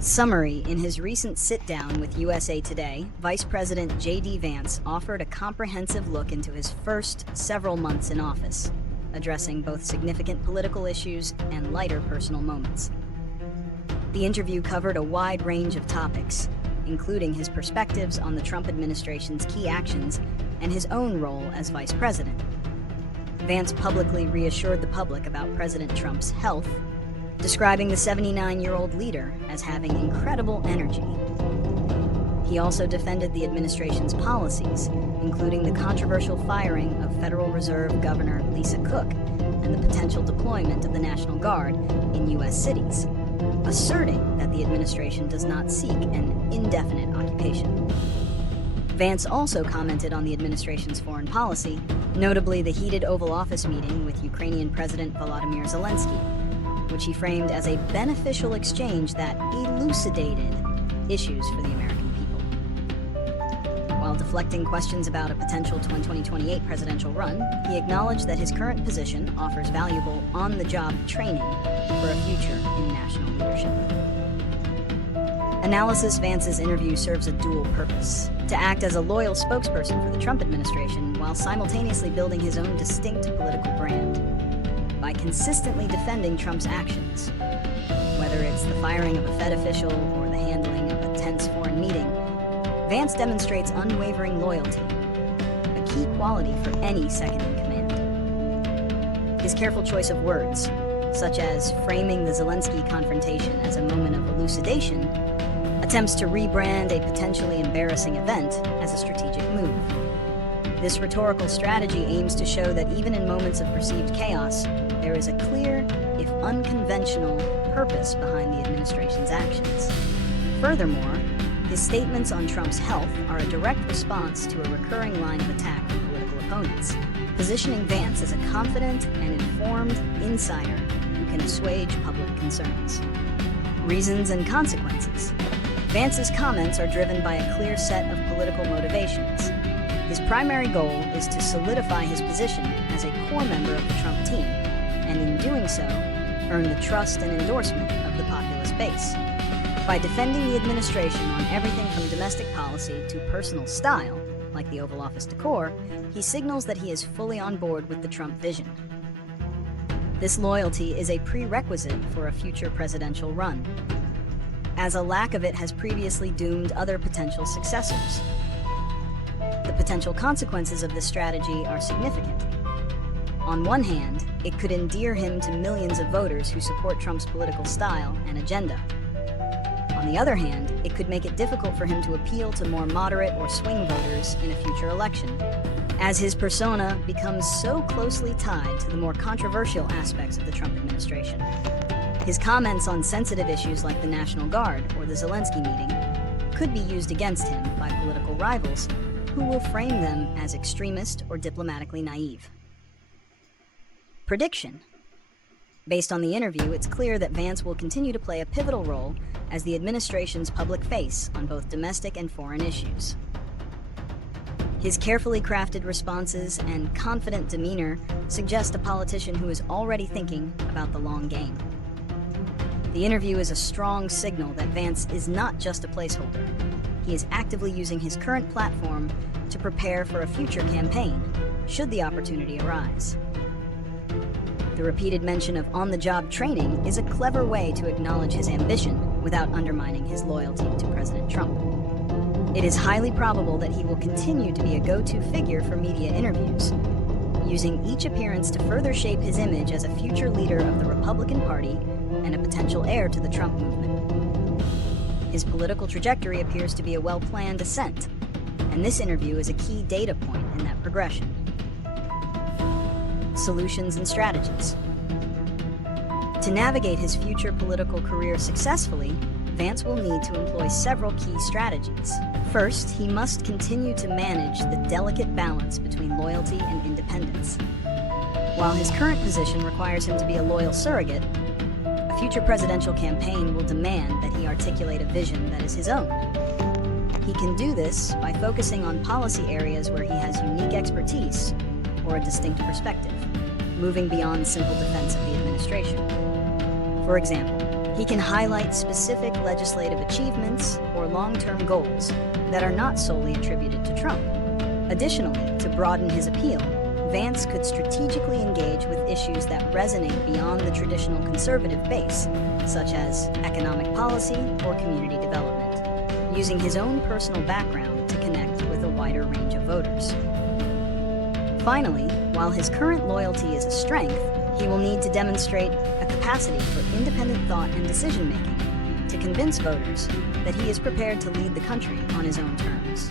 Summary: in his recent sit-down with USA Today, Vice President J.D. Vance offered a comprehensive look into his first several months in office, addressing both significant political issues and lighter personal moments. The interview covered a wide range of topics, including his perspectives on the Trump administration's key actions and his own role as vice president. Vance publicly reassured the public about President Trump's health, describing the 79-year-old leader as having incredible energy. He also defended the administration's policies, including the controversial firing of Federal Reserve Governor Lisa Cook and the potential deployment of the National Guard in U.S. cities, asserting that the administration does not seek an indefinite occupation. Vance also commented on the administration's foreign policy, notably the heated Oval Office meeting with Ukrainian President Volodymyr Zelenskyy, which he framed as a beneficial exchange that elucidated issues for the American people. While deflecting questions about a potential 2028 presidential run, he acknowledged that his current position offers valuable on-the-job training for a future in national leadership. Analysis: Vance's interview serves a dual purpose: to act as a loyal spokesperson for the Trump administration while simultaneously building his own distinct political brand. By consistently defending Trump's actions, whether it's the firing of a Fed official or the handling of a tense foreign meeting, Vance demonstrates unwavering loyalty, a key quality for any second-in-command. His careful choice of words, such as framing the Zelenskyy confrontation as a moment of elucidation, attempts to rebrand a potentially embarrassing event as a strategic move. This rhetorical strategy aims to show that even in moments of perceived chaos, there is a clear, if unconventional, purpose behind the administration's actions. Furthermore, his statements on Trump's health are a direct response to a recurring line of attack from political opponents, positioning Vance as a confident and informed insider who can assuage public concerns. Reasons and consequences: Vance's comments are driven by a clear set of political motivations. His primary goal is to solidify his position as a core member of the Trump team, and in doing so, earn the trust and endorsement of the populist base. By defending the administration on everything from domestic policy to personal style, like the Oval Office decor, he signals that he is fully on board with the Trump vision. This loyalty is a prerequisite for a future presidential run, as a lack of it has previously doomed other potential successors. The potential consequences of this strategy are significant. On one hand, it could endear him to millions of voters who support Trump's political style and agenda. On the other hand, it could make it difficult for him to appeal to more moderate or swing voters in a future election, as his persona becomes so closely tied to the more controversial aspects of the Trump administration. His comments on sensitive issues like the National Guard or the Zelenskyy meeting could be used against him by political rivals who will frame them as extremist or diplomatically naive. Prediction: based on the interview, it's clear that Vance will continue to play a pivotal role as the administration's public face on both domestic and foreign issues. His carefully crafted responses and confident demeanor suggest a politician who is already thinking about the long game. The interview is a strong signal that Vance is not just a placeholder. He is actively using his current platform to prepare for a future campaign, should the opportunity arise. The repeated mention of on-the-job training is a clever way to acknowledge his ambition without undermining his loyalty to President Trump. It is highly probable that he will continue to be a go-to figure for media interviews, using each appearance to further shape his image as a future leader of the Republican Party and a potential heir to the Trump movement. His political trajectory appears to be a well-planned ascent, and this interview is a key data point in that progression. Solutions and strategies. To navigate his future political career successfully, Vance will need to employ several key strategies. First, he must continue to manage the delicate balance between loyalty and independence. While his current position requires him to be a loyal surrogate, a future presidential campaign will demand that he articulate a vision that is his own. He can do this by focusing on policy areas where he has unique expertise or a distinct perspective, moving beyond simple defense of the administration. For example, He can highlight specific legislative achievements or long-term goals that are not solely attributed to Trump. Additionally, to broaden his appeal, Vance could strategically engage with issues that resonate beyond the traditional conservative base, such as economic policy or community development, using his own personal background to connect with a wider range of voters. Finally, while his current loyalty is a strength, he will need to demonstrate a capacity for independent thought and decision-making to convince voters that he is prepared to lead the country on his own terms.